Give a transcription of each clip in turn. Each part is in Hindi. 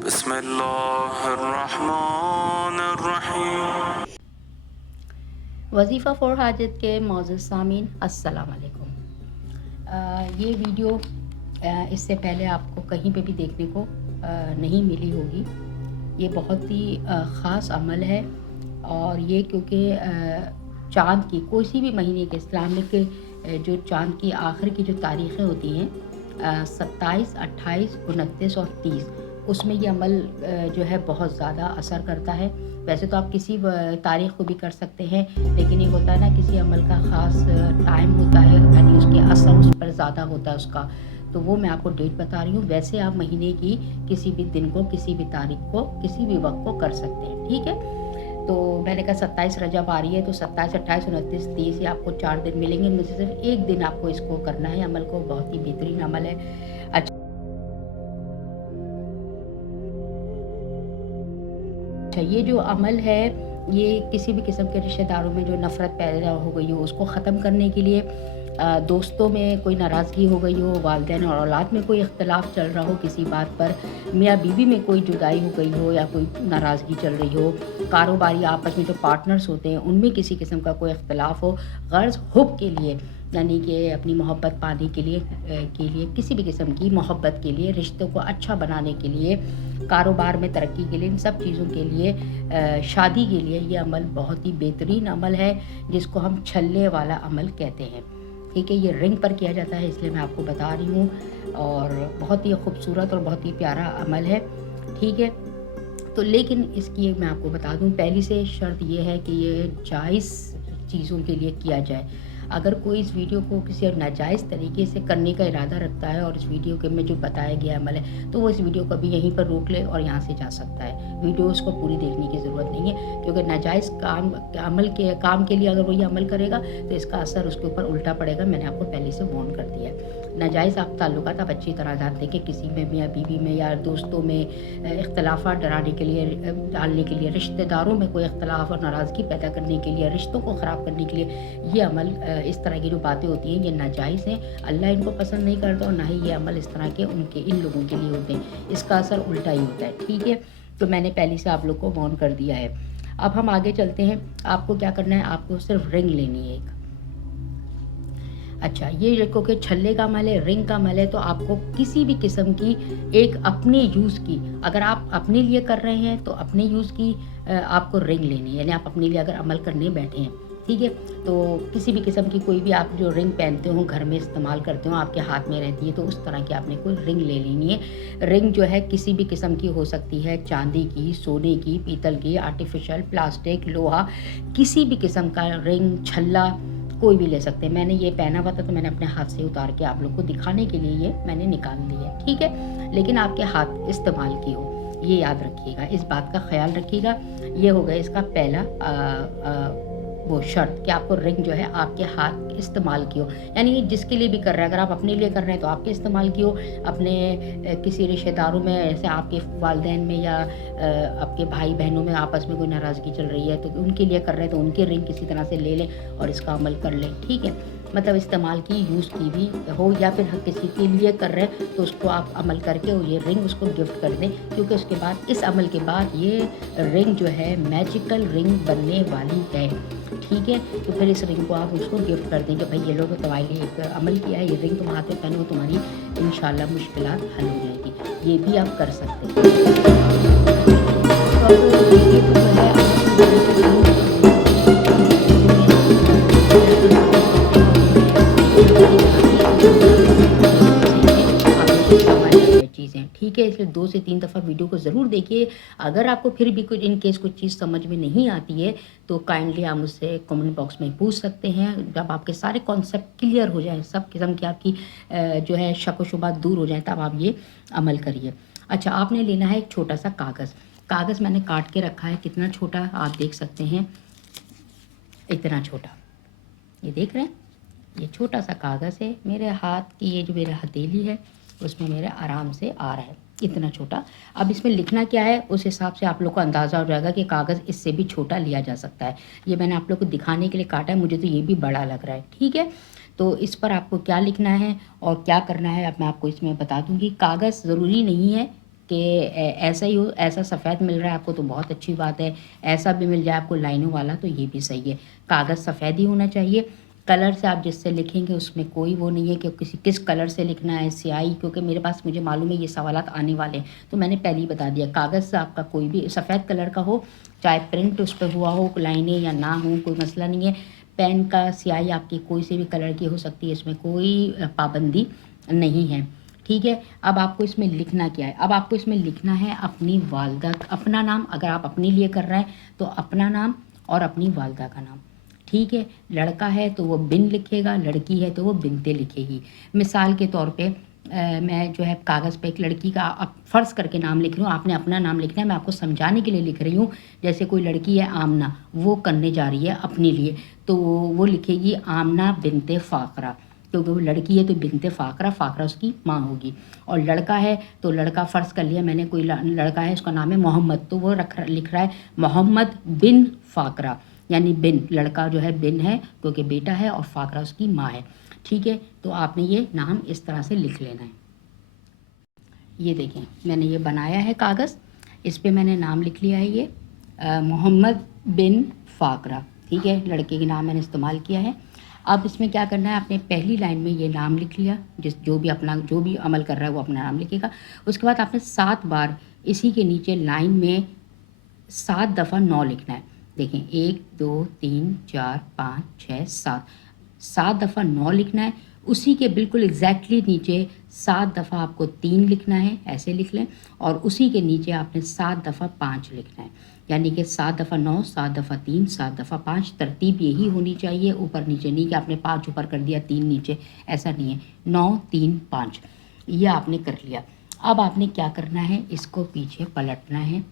बिस्मिल्लाहिर्रहमानिर्रहीम। वजीफ़ा फ़ॉर हाजत के मौजूद सामीन अस्सलाम वालेकुम। ये वीडियो इससे पहले आपको कहीं पे भी देखने को नहीं मिली होगी। ये बहुत ही ख़ास अमल है और ये क्योंकि चाँद की कोई भी महीने के इस्लामिक जो चाँद की आखिर की जो तारीख़ें होती हैं 27, 28, 29 और 30 उसमें ये अमल जो है बहुत ज़्यादा असर करता है। वैसे तो आप किसी तारीख़ को भी कर सकते हैं, लेकिन ये होता है ना किसी अमल का ख़ास टाइम होता है, यानी उसके असर उस पर ज़्यादा होता है उसका, तो वो मैं आपको डेट बता रही हूँ। वैसे आप महीने की किसी भी दिन को, किसी भी तारीख़ को, किसी भी वक्त को कर सकते हैं, ठीक है। तो मैंने कहा 27 रजब आ रही है, तो 27, 28, 29, 30 ये आपको 4 दिन मिलेंगे। इनमें से सिर्फ एक दिन आपको इसको करना है अमल को। बहुत ही बेहतरीन अमल है। अच्छा, ये जो अमल है ये किसी भी किस्म के रिश्तेदारों में जो नफ़रत पैदा हो गई हो उसको ख़त्म करने के लिए, दोस्तों में कोई नाराज़गी हो गई हो, वालिदैन और औलाद में कोई इख्तलाफ चल रहा हो किसी बात पर, मियाँ बीवी में कोई जुदाई हो गई हो या कोई नाराज़गी चल रही हो, कारोबारी आपस में जो पार्टनर्स होते हैं उनमें किसी किस्म का कोई इख्तलाफ हो, गर्ज़ हुब के लिए, यानी कि अपनी मोहब्बत पाने के लिए किसी भी किस्म की मोहब्बत के लिए, रिश्तों को अच्छा बनाने के लिए, कारोबार में तरक्की के लिए, इन सब चीज़ों के लिए, शादी के लिए ये अमल बहुत ही बेहतरीन अमल है जिसको हम छल्ले वाला अमल कहते हैं, ठीक है। ये रिंग पर किया जाता है इसलिए मैं आपको बता रही हूँ और बहुत ही खूबसूरत और बहुत ही प्यारा अमल है, ठीक है। तो लेकिन इसकी मैं आपको बता दूँ पहली से शर्त ये है कि ये जायज़ चीज़ों के लिए किया जाए। अगर कोई इस वीडियो को किसी नाजायज़ तरीके से करने का इरादा रखता है और इस वीडियो के में जो बताया गया अमल है, तो वो इस वीडियो को भी यहीं पर रोक ले और यहाँ से जा सकता है। वीडियो उसको पूरी देखने की ज़रूरत नहीं है, क्योंकि नाजायज़ काम के लिए अगर वो ये अमल करेगा तो इसका असर उसके ऊपर उल्टा पड़ेगा। मैंने आपको पहले से वार्न कर दिया है। नाजायज़ आप ताल्लुकात आप अच्छी तरह जानते हैं कि किसी में मियाँ बीवी में या दोस्तों में इख्तलाफात डराने के लिए, डालने के लिए, रिश्तेदारों में कोई इख्तलाफ और नाराज़गी पैदा करने के लिए, रिश्तों को ख़राब करने के लिए ये अमल, इस तरह की जो बातें होती हैं ये नाजायज़ हैं। अल्लाह इनको पसंद नहीं करता और ना ही ये अमल इस तरह के इन लोगों के लिए होते हैं। इसका असर उल्टा ही होता है, ठीक है। तो मैंने पहले से आप लोग को वार्न कर दिया है। अब हम आगे चलते हैं। आपको क्या करना है, आपको सिर्फ रिंग लेनी है एक। अच्छा, ये देखो कि छल्ले का अमल है, रिंग का अमल है, तो आपको किसी भी किस्म की एक अपने यूज़ की, अगर आप अपने लिए कर रहे हैं तो अपने यूज़ की आपको रिंग लेनी है, यानी आप अपने लिए अगर अमल करने बैठे हैं, ठीक है। तो किसी भी किस्म की कोई भी आप जो रिंग पहनते हो, घर में इस्तेमाल करते हो, आपके हाथ में रहती है, तो उस तरह की आपने कोई रिंग ले लेनी है। रिंग जो है किसी भी किस्म की हो सकती है, चांदी की, सोने की, पीतल की, आर्टिफिशियल, प्लास्टिक, लोहा, किसी भी किस्म का रिंग, छल्ला कोई भी ले सकते हैं। मैंने ये पहना हुआ था तो मैंने अपने हाथ से उतार के आप लोग को दिखाने के लिए ये मैंने निकाल लिया, ठीक है। लेकिन आपके हाथ इस्तेमाल की हो, ये याद रखिएगा, इस बात का ख्याल रखिएगा। ये हो गया इसका पहला वो शर्त कि आपको रिंग जो है आपके हाथ इस्तेमाल की हो, यानी जिसके लिए भी कर रहे हैं, अगर आप अपने लिए कर रहे हैं तो आपके इस्तेमाल की हो, अपने किसी रिश्तेदारों में, जैसे आपके वालिदैन में या आपके भाई बहनों में आपस में कोई नाराज़गी चल रही है तो उनके लिए कर रहे हैं तो उनके रिंग किसी तरह से ले लें और इसका अमल कर लें, ठीक है। मतलब इस्तेमाल की, यूज़ की भी हो, या फिर किसी के लिए कर रहे हैं तो उसको आप अमल करके ये रिंग उसको गिफ्ट कर दें, क्योंकि उसके बाद, इस अमल के बाद ये रिंग जो है मैजिकल रिंग बनने वाली है, ठीक है। तो फिर इस रिंग को आप उसको गिफ्ट कर दें कि भाई ये लो, तो तुम्हारे लिए एक अमल किया है, ये रिंग तुम हाथ में पहनो, तुम्हारी इंशाल्लाह मुश्किलात हल हो जाएगी। ये भी आप कर सकते हैं। तो ये तो जो है चीज़ें, ठीक है। इसलिए 2 से 3 दफ़ा वीडियो को ज़रूर देखिए। अगर आपको फिर भी कुछ इन केस कुछ चीज़ समझ में नहीं आती है तो काइंडली आप मुझसे कमेंट बॉक्स में पूछ सकते हैं। जब आपके सारे कॉन्सेप्ट क्लियर हो जाएँ, सब किस्म की आपकी जो है शक व शुबहत दूर हो जाए, तब आप ये अमल करिए। अच्छा, आपने लेना है एक छोटा सा कागज़। कागज़ मैंने काट के रखा है, कितना छोटा आप देख सकते हैं, इतना छोटा, ये देख रहे हैं, ये छोटा सा कागज़ है। मेरे हाथ की ये जो मेरा हथेली है उसमें मेरे आराम से आ रहा है, इतना छोटा। अब इसमें लिखना क्या है उस हिसाब से आप लोग को अंदाज़ा हो जाएगा कि कागज़ इससे भी छोटा लिया जा सकता है। ये मैंने आप लोग को दिखाने के लिए काटा है, मुझे तो ये भी बड़ा लग रहा है, ठीक है। तो इस पर आपको क्या लिखना है और क्या करना है अब मैं आपको इसमें बता दूँगी। कागज़ ज़रूरी नहीं है कि ऐसा ही हो, ऐसा सफ़ेद मिल रहा है आपको तो बहुत अच्छी बात है, ऐसा भी मिल जाए आपको लाइनों वाला तो ये भी सही है। कागज़ सफ़ेद ही होना चाहिए। कलर से आप जिससे लिखेंगे उसमें कोई वो नहीं है कि किस कलर से लिखना है, स्याही, क्योंकि मेरे पास मुझे मालूम है ये सवालात आने वाले हैं, तो मैंने पहले ही बता दिया। कागज़ से आपका कोई भी सफ़ेद कलर का हो, चाहे प्रिंट उस पर हुआ हो, लाइनें या ना हो, कोई मसला नहीं है। पेन का स्याही आपकी कोई से भी कलर की हो सकती है, इसमें कोई पाबंदी नहीं है। ठीक है, अब आपको इसमें लिखना क्या है? अब आपको इसमें लिखना है अपनी वालदा, अपना नाम, अगर आप अपने लिए कर रहे हैं तो अपना नाम और अपनी वालदा का नाम। ठीक है, लड़का है तो वो बिन लिखेगा, लड़की है तो वो बिनते लिखेगी। मिसाल के तौर पे मैं जो है कागज़ पे एक लड़की का अब फ़र्ज़ करके नाम लिख रही हूँ, आपने अपना नाम लिखना है, मैं आपको समझाने के लिए लिख रही हूँ। जैसे कोई लड़की है आमना, वो करने जा रही है अपने लिए, तो वो लिखेगी आमना बिनते फ़ाकरा, क्योंकि वो लड़की है तो बिनते फ़ाकरा, फ़ाकरा उसकी माँ होगी। और लड़का है तो लड़का फ़र्ज़ कर लिया मैंने, कोई लड़का है उसका नाम है मोहम्मद, तो वो लिख रहा है मोहम्मद बिन फ़ाकरा, यानी बिन, लड़का जो है बिन है क्योंकि बेटा है और फ़ाकरा उसकी माँ है। ठीक है, तो आपने ये नाम इस तरह से लिख लेना है। ये देखें मैंने ये बनाया है कागज़, इस पे मैंने नाम लिख लिया है ये मोहम्मद बिन फ़ाकरा। ठीक है, लड़के के नाम मैंने इस्तेमाल किया है। अब इसमें क्या करना है, आपने पहली लाइन में ये नाम लिख लिया, जो भी अमल कर रहा है वो अपना नाम लिखेगा। उसके बाद आपने 7 बार इसी के नीचे लाइन में 7 दफ़ा 9 लिखना है। देखें 1 2 3 4 5 6 7, 7 दफ़ा 9 लिखना है। उसी के बिल्कुल एग्जैक्टली नीचे 7 दफ़ा आपको 3 लिखना है, ऐसे लिख लें। और उसी के नीचे आपने 7 दफ़ा 5 लिखना है, यानी कि 7 दफ़ा 9, 7 दफ़ा 3, 7 दफ़ा 5। तरतीब यही होनी चाहिए, ऊपर नीचे नहीं कि आपने 5 ऊपर कर दिया 3 नीचे, ऐसा नहीं है। 9 3 5 ये आपने कर लिया। अब आपने क्या करना है, इसको पीछे पलटना है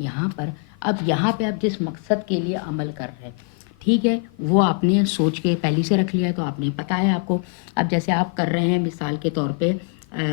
यहाँ पर। अब यहाँ पे आप जिस मकसद के लिए अमल कर रहे हैं, ठीक है, वो आपने सोच के पहले से रख लिया है, तो आपने पता है आपको। अब जैसे आप कर रहे हैं मिसाल के तौर पे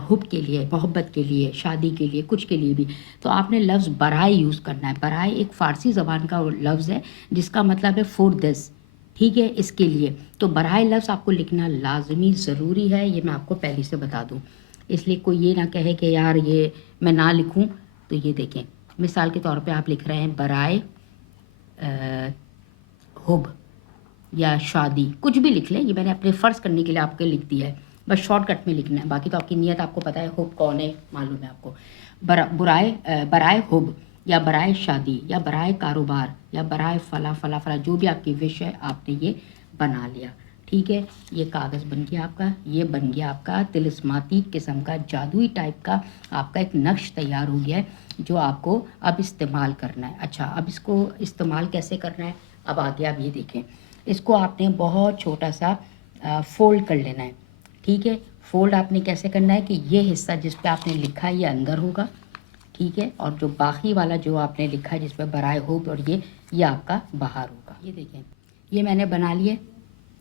हुब के लिए, मोहब्बत के लिए, शादी के लिए, कुछ के लिए भी, तो आपने लफ्ज़ बराए यूज़ करना है। बराए एक फ़ारसी ज़बान का लफ्ज़ है जिसका मतलब है फॉर दिस। ठीक है, इसके लिए तो बराए लफ्ज़ आपको लिखना लाजमी ज़रूरी है, ये मैं आपको पहले से बता दूँ, इसलिए कोई ये ना कहे कि यार ये मैं ना लिखूँ। तो ये देखें मिसाल के तौर पे आप लिख रहे हैं बराए हुब या शादी, कुछ भी लिख लें, ये मैंने अपने फ़र्ज़ करने के लिए आपके लिख दिया है, बस शॉर्टकट में लिखना है। बाकी तो आपकी नीयत आपको पता है, हुब कौन है मालूम है आपको। बराए हुब या बराए शादी या बराए कारोबार या बराए फ़ला फ़ला फ़ला, जो भी आपकी विश है आपने ये बना लिया। ठीक है, ये कागज़ बन गया आपका, ये बन गया आपका तिलिस्माती किस्म का, जादुई टाइप का आपका एक नक्श तैयार हो गया है, जो आपको अब इस्तेमाल करना है। अच्छा, अब इसको इस्तेमाल कैसे करना है, अब आगे आप ये देखें। इसको आपने बहुत छोटा सा फ़ोल्ड कर लेना है। ठीक है, फ़ोल्ड आपने कैसे करना है कि ये हिस्सा जिस पे आपने लिखा है ये अंदर होगा। ठीक है, और जो बाकी वाला जो आपने लिखा है जिस पे बराए होब और ये आपका बाहर होगा। ये देखें, ये मैंने बना लिया।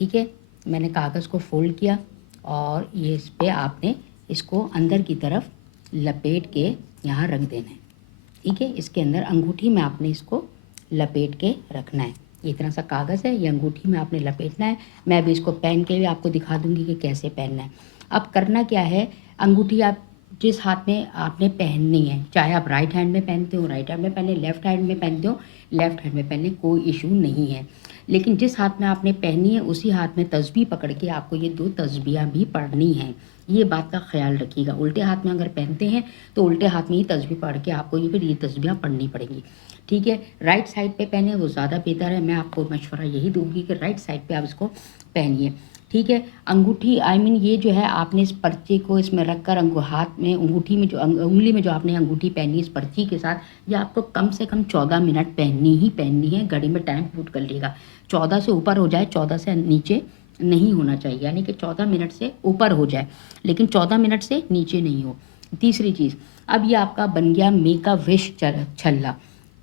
ठीक है, मैंने कागज़ को फ़ोल्ड किया और ये इस पर आपने इसको अंदर की तरफ लपेट के यहाँ रख देना है। ठीक है, इसके अंदर अंगूठी में आपने इसको लपेट के रखना है। ये इतना सा कागज़ है, ये अंगूठी में आपने लपेटना है। मैं अभी इसको पहन के भी आपको दिखा दूँगी कि कैसे पहनना है। अब करना क्या है, अंगूठी आप जिस हाथ में आपने पहननी है, चाहे आप राइट हैंड में पहनते हो राइट हैंड में पहने, लेफ़्ट हैंड में पहनते हो लेफ़्ट हैंड में पहने, कोई इशू नहीं है। लेकिन जिस हाथ में आपने पहनी है उसी हाथ में तस्बीह पकड़ के आपको ये 2 तस्बीहें भी पढ़नी हैं। ये बात का ख्याल रखिएगा। उल्टे हाथ में अगर पहनते हैं तो उल्टे हाथ में ही तस्बीह पढ़ के आपको ये फिर ये तस्बीहें पढ़नी पड़ेंगी। ठीक है, राइट साइड पे पहने वो ज़्यादा बेहतर है। मैं आपको मशवरा यही दूंगी कि राइट साइड पे आप इसको पहनिए। ठीक है, अंगूठी ये जो है आपने इस पर्चे को इसमें रख कर हाथ में अंगूठी में जो उंगली में जो आपने अंगूठी पहनी इस पर्ची के साथ, ये आपको कम से कम 14 मिनट पहननी ही पहननी है। घड़ी में टाइम पुट कर लिएगा, 14 से ऊपर हो जाए, 14 से नीचे नहीं होना चाहिए, यानी कि 14 मिनट से ऊपर हो जाए लेकिन 14 मिनट से नीचे नहीं हो। तीसरी चीज़, अब ये आपका बन गया मेक अ विश छल्ला।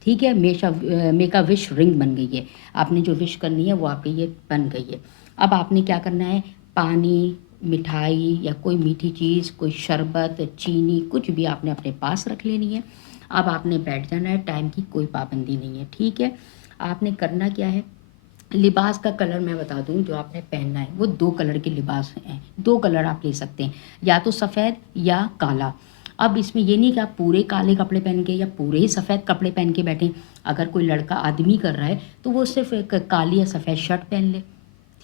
ठीक है, मेक अ विश रिंग बन गई है। आपने जो विश करनी है वो आपकी ये बन गई है। अब आपने क्या करना है, पानी, मिठाई या कोई मीठी चीज़, कोई शरबत, चीनी, कुछ भी आपने अपने पास रख लेनी है। अब आपने बैठ जाना है, टाइम की कोई पाबंदी नहीं है। ठीक है, आपने करना क्या है, लिबास का कलर मैं बता दूं, जो आपने पहनना है वो 2 कलर के लिबास हैं। 2 कलर आप ले सकते हैं, या तो सफ़ेद या काला। अब इसमें ये नहीं कि आप पूरे काले कपड़े पहन के या पूरे ही सफ़ेद कपड़े पहन के बैठें। अगर कोई लड़का आदमी कर रहा है तो वो सिर्फ एक काली या सफ़ेद शर्ट पहन ले,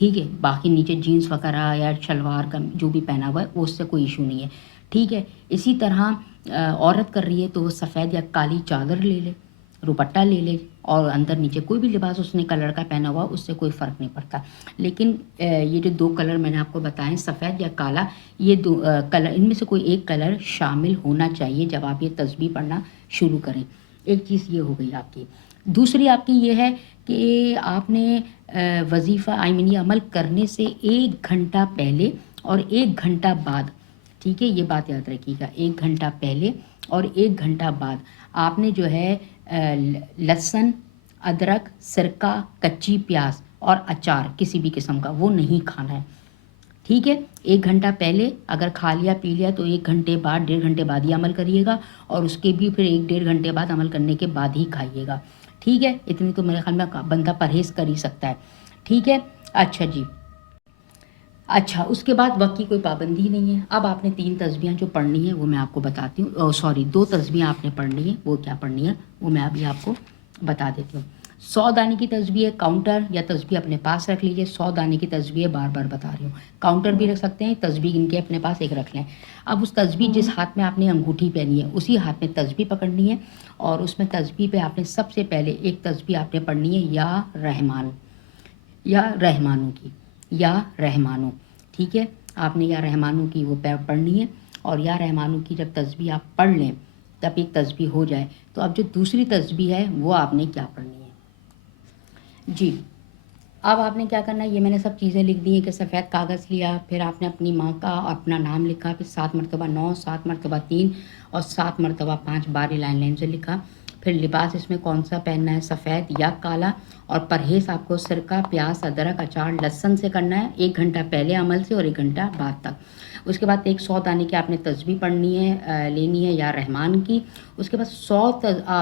ठीक है, बाकी नीचे जीन्स वगैरह या शलवार का जो भी पहना हुआ है वो उससे कोई इशू नहीं है, ठीक है। इसी तरह औरत कर रही है तो वो सफ़ेद या काली चादर ले ले, दुपट्टा ले ले, और अंदर नीचे कोई भी लिबास उसने कलर का पहना हुआ उससे कोई फ़र्क नहीं पड़ता। लेकिन ये जो 2 कलर मैंने आपको बताएं, सफ़ेद या काला, ये 2 कलर, इनमें से कोई एक कलर शामिल होना चाहिए जब आप ये तस्बीह पढ़ना शुरू करें। एक चीज़ ये हो गई आपकी। दूसरी आपकी ये है कि आपने वजीफ़ा ये अमल करने से 1 घंटा पहले और 1 घंटा बाद, ठीक है, ये बात याद रखिएगा, 1 घंटा पहले और 1 घंटा बाद आपने जो है लहसुन, अदरक, सिरका, कच्ची प्याज और अचार किसी भी किस्म का वो नहीं खाना है, ठीक है। 1 घंटा पहले अगर खा लिया पी लिया तो 1 घंटे बाद, 1.5 घंटे बाद ही अमल करिएगा, और उसके भी फिर 1-1.5 घंटे बाद अमल करने के बाद ही खाइएगा, ठीक है। इतनी तो मेरे ख्याल में बंदा परहेज़ कर ही सकता है, ठीक है। अच्छा जी, अच्छा, उसके बाद वक्त की कोई पाबंदी नहीं है। अब आपने 3 तस्बीहें जो पढ़नी है वो मैं आपको बताती हूँ, सॉरी 2 तस्बीहें आपने पढ़नी है, वो क्या पढ़नी है वो मैं अभी आपको बता देती हूँ। 100 दाने की तस्बीह है, काउंटर या तस्बीह अपने पास रख लीजिए। 100 दाने की तस्बीह बार बार बता रही हूँ, काउंटर भी रख सकते हैं, तस्बीह इनके अपने पास एक रख लें। अब उस तस्बीह जिस हाथ में आपने अंगूठी पहनी है उसी हाथ में तस्बीह पकड़नी है, और उसमें तस्बीह पे आपने सबसे पहले एक तस्बीह आपने पढ़नी है या रहमान, या रहमानों की, या रहमानों, ठीक है। आपने या रहमानों की वो पढ़नी है, और या रहमानों की जब तस्बीह आप पढ़ लें, तब एक तस्बीह हो जाए तो अब जो दूसरी तस्बीह है वो आपने क्या पढ़नी है जी। अब आपने क्या करना है, ये मैंने सब चीज़ें लिख दी हैं कि सफ़ेद कागज़ लिया, फिर आपने अपनी माँ का अपना नाम लिखा, फिर 7 मरतबा 9, 7 मरतबा 3 और 7 मरतबा 5 बारी लाइन लाइन से लिखा। फिर लिबास इसमें कौन सा पहनना है, सफ़ेद या काला, और परहेज़ आपको सिरका, प्याज, अदरक, अचार, लहसुन से करना है 1 घंटा पहले अमल से और 1 घंटा बाद तक। उसके बाद एक 100 दाने की आपने तस्बीह पढ़नी है, लेनी है या रहमान की। उसके बाद 100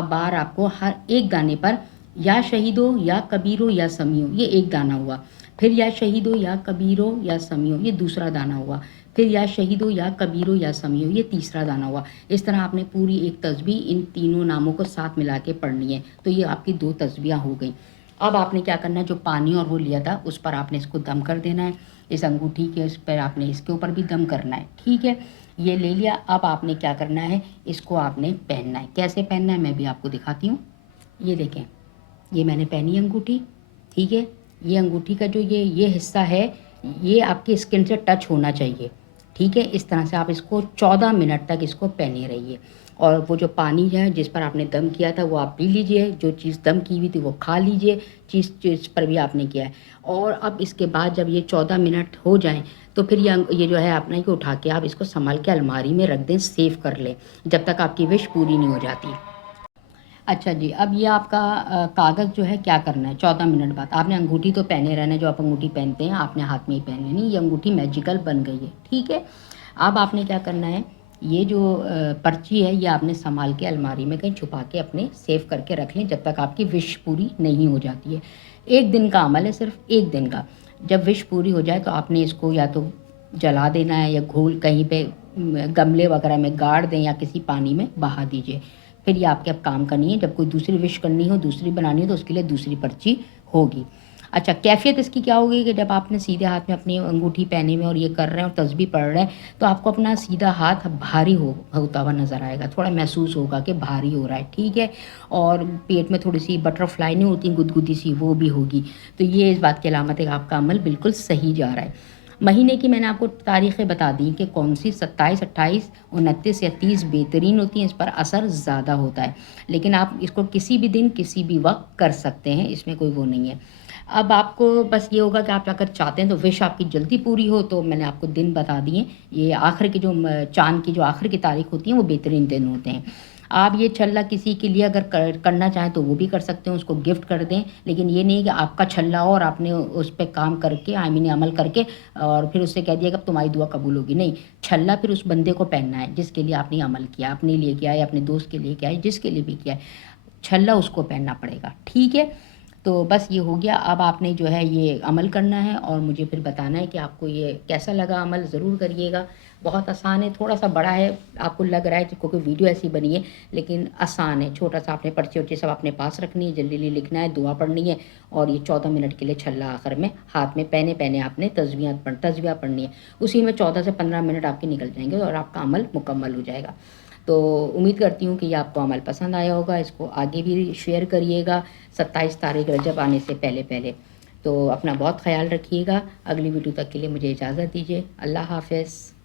बार आपको हर एक दाने पर या शहीदो या कबीरो या समियो, ये एक दाना हुआ। फिर या शहीदो या कबीरो या समियो, ये दूसरा दाना हुआ। फिर या शहीदो या कबीरो या समियो, ये तीसरा दाना हुआ। इस तरह आपने पूरी एक तस्बीह इन तीनों नामों को साथ मिला के पढ़नी है। तो ये आपकी 2 तस्बीहें हो गई। अब आपने क्या करना है, जो पानी और वो लिया था उस पर आपने इसको दम कर देना है, इस अंगूठी के उस पर आपने इसके ऊपर भी दम करना है, ठीक है। ये ले लिया। अब आपने क्या करना है, इसको आपने पहनना है। कैसे पहनना है मैं भी आपको दिखाती हूँ। ये देखें, ये मैंने पहनी अंगूठी, ठीक है। ये अंगूठी का जो ये हिस्सा है ये आपकी स्किन से टच होना चाहिए, ठीक है। इस तरह से आप इसको 14 मिनट तक इसको पहने रहिए, और वो जो पानी है जिस पर आपने दम किया था वो आप पी लीजिए, जो चीज़ दम की हुई थी वो खा लीजिए, जिस पर भी आपने किया है। और अब इसके बाद जब ये 14 मिनट हो जाएं तो फिर ये जो है अपना ये उठा के आप इसको संभाल के अलमारी में रख दें, सेव कर लें जब तक आपकी विश पूरी नहीं हो जाती। अच्छा जी, अब ये आपका कागज़ जो है क्या करना है, 14 मिनट बाद आपने अंगूठी तो पहने रहना है, जो आप अंगूठी पहनते हैं आपने हाथ में ही पहन लेनी, ये अंगूठी मैजिकल बन गई है, ठीक है। अब आपने क्या करना है, ये जो पर्ची है ये आपने संभाल के अलमारी में कहीं छुपा के अपने सेव करके रख लें जब तक आपकी विश पूरी नहीं हो जाती है। 1 दिन का अमल है, सिर्फ 1 दिन का। जब विश पूरी हो जाए तो आपने इसको या तो जला देना है या घोल कहीं पे गमले वगैरह में गाड़ दें या किसी पानी में बहा दीजिए। फिर ये आपके अब काम करनी है, जब कोई दूसरी विश करनी हो, दूसरी बनानी हो तो उसके लिए दूसरी पर्ची होगी। अच्छा, कैफ़ियत इसकी क्या होगी कि जब आपने सीधे हाथ में अपनी अंगूठी पहने में और ये कर रहे हैं और तस्बीह पढ़ रहे हैं तो आपको अपना सीधा हाथ भारी होता हुआ नज़र आएगा, थोड़ा महसूस होगा कि भारी हो रहा है, ठीक है। और पेट में थोड़ी सी बटरफ्लाई नहीं होती, गुदगुदी सी, वो भी होगी। तो ये इस बात की अलामत है कि आपका अमल बिल्कुल सही जा रहा है। महीने की मैंने आपको तारीखें बता दी कि कौन सी 27, 28, 29 या 30 बेहतरीन होती हैं, इस पर असर ज़्यादा होता है। लेकिन आप इसको किसी भी दिन किसी भी वक्त कर सकते हैं, इसमें कोई वो नहीं है। अब आपको बस ये होगा कि आप अगर चाहते हैं तो विश आपकी जल्दी पूरी हो तो मैंने आपको दिन बता दिए। ये आखिर की जो चाँद की जो आखिर की तारीख होती है वो बेहतरीन दिन होते हैं। आप ये छल्ला किसी के लिए अगर करना चाहें तो वो भी कर सकते हैं, उसको गिफ्ट कर दें। लेकिन ये नहीं कि आपका छल्ला हो और आपने उस पे काम करके अमल करके और फिर उससे कह दिया कि अब तुम्हारी दुआ कबूल होगी। नहीं, छल्ला फिर उस बंदे को पहनना है जिसके लिए आपने अमल किया, अपने लिए किया है, अपने दोस्त के लिए किया है, जिसके लिए भी किया है, छल्ला उसको पहनना पड़ेगा, ठीक है। तो बस ये हो गया। अब आपने जो है ये अमल करना है और मुझे फिर बताना है कि आपको ये कैसा लगा अमल, ज़रूर करिएगा। बहुत आसान है, थोड़ा सा बड़ा है, आपको लग रहा है कि क्योंकि वीडियो ऐसी बनी है, लेकिन आसान है। छोटा सा आपने पर्ची वर्ची सब अपने पास रखनी है, जल्दी जल्दी लिखना है, दुआ पढ़नी है, और ये 14 मिनट के लिए छल्ला आखिर में हाथ में पहने पहने आपने तस्वीर पढ़नी है। उसी में 14 से 15 मिनट आपके निकल जाएंगे और आपका अमल मुकम्मल हो जाएगा। तो उम्मीद करती हूँ कि ये आपको अमल पसंद आया होगा, इसको आगे भी शेयर करिएगा 27 तारीख रजब आने से पहले पहले। तो अपना बहुत ख्याल रखिएगा। अगली वीडियो तक के लिए मुझे इजाज़त दीजिए। अल्लाह हाफ़िज़।